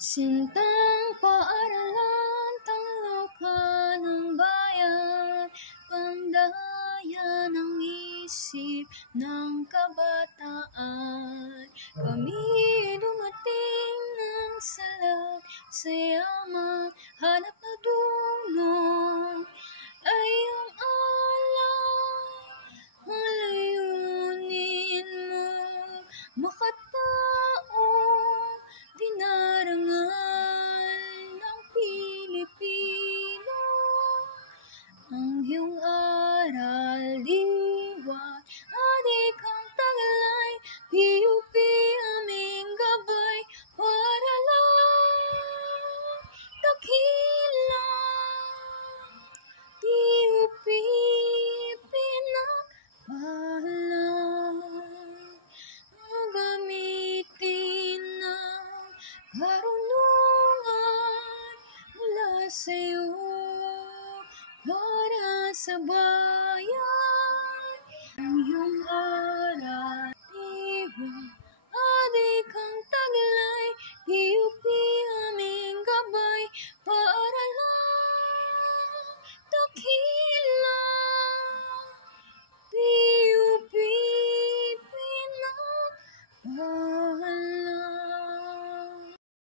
Sintang paaralan, tanglakan ng bayan, pandaya ng isip ng kabataan. Kami dumating ng salat sa yaman, hanap na dunong ay iyong alay. Ang layunin mo, makatao, dinarangal ng Pilipino. Ang iyong aral, liwan, adik ang taglay, PUP aming gabay, para lang dakila. PUP pinagpalang, gamitin ang karunungan mula sa'yo para sa bayan.